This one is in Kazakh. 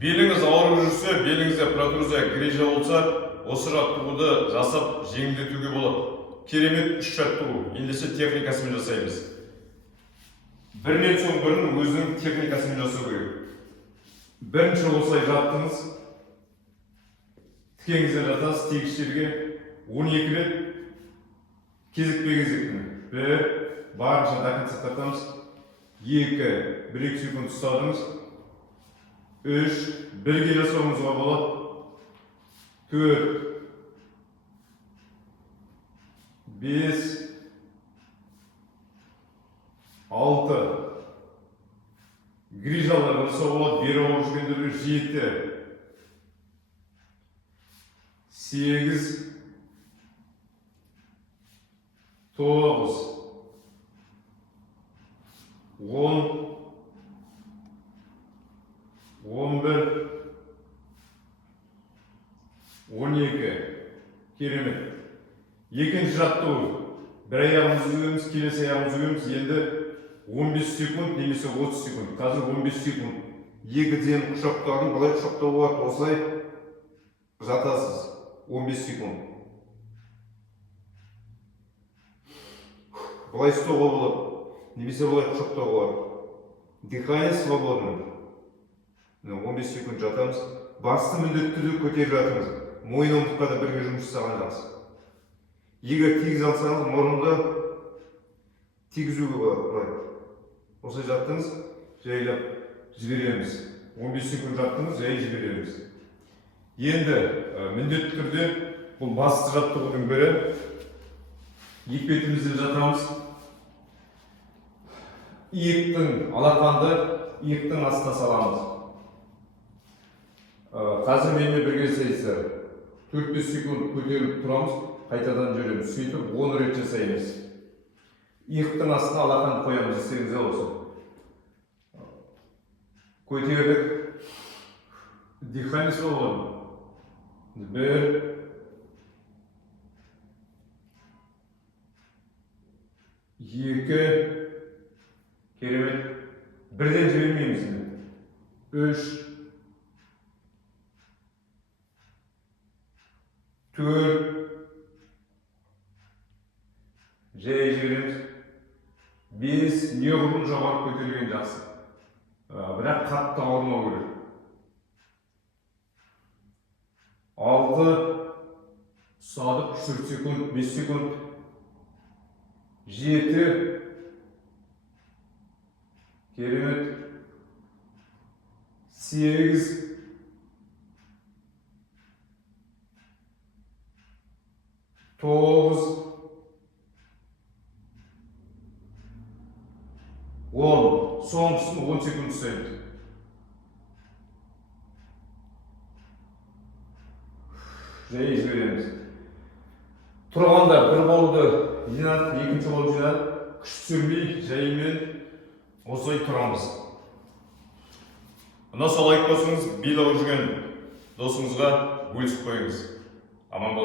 Беліңіз ауырып жүрсе, беліңізде протрузия грижа болса, осы жаттығуды жасап жеңілдетуге болады. Керемет 3 жаттығу. Ендеше техникасымен жасаймыз. Бірінен соң бірін өзінің техникасымен жасау керек. Бірінші осылай жаттыңыз. Тікеңізден жатасыз, тегіс жерге 12 рет кезекпе-кезек. 1, барынша дақат сақтатамыз. 2, 1-2 секунд ұстадыңыз. 3, бірге жасауымызға болады. 4, 5, 6, грижалар жасауға болады. Бері ауырып жүргендерге 7, 8, 9, 10, 11, 12. Керемет. Екінші жаттығу. Бір аяғымызды өгеміз, келесі аяғымызды өгеміз. Енді 15 секунд немесе 30 секунд. Қазір 15 секунд. Екіден құшақтағын былай құшақтау болады. Осылай жатасыз. 15 секунд. Былай ұстауға болады. Немесе былай құшақтауға болады. Дыхание свободно. 15 секунд жатамыз. Басты міндетті түрде көтеріп жатыңыз. Мойын омыртқа да бірге жұмыс жасаған жақсы. Егер тегіз алсаңыз, мұрынды тегізуге болады. Осылай жаттыңыз, жайлап жібереміз. 15 секунд жаттыңыз, жай жібереміз. Енді міндетті түрде бұл басты жаттығудың бірі. Екпетімізден жатамыз. Иектің алақанды иектің астына саламыз. Қазір менімен бірге істейсіздер. 4-5 секунд көтеріліп тұрамыз, қайтадан жүреміз. Сөйтіп 10 рет жасаймыз. Иықтың астына алақанды қоямыз, істеріңіздер осы. Көтердік. Дыхание свободно. 1, 2, керемет. Бірден жібермейміз. 3, 4, жай жібереміз. 5, неғұрлым жоғары көтерілген жақсы. Бірақ қатты ауырмау керек. 6, ұстадық 4 секунд, 5 секунд. 7, керемет. 8, 9, 10. Соңғысын 10 секунд ұстаймыз. Жай жібереміз. Тұрғанда бір қолды жинадық, екінші қолды жинадық. Күш түсірмей, жайымен осылай тұрамыз. Мына сол айтып болсаңыз, бел ауырып жүрген досыңызға бөлісіп қойыңыз. Аман болайық.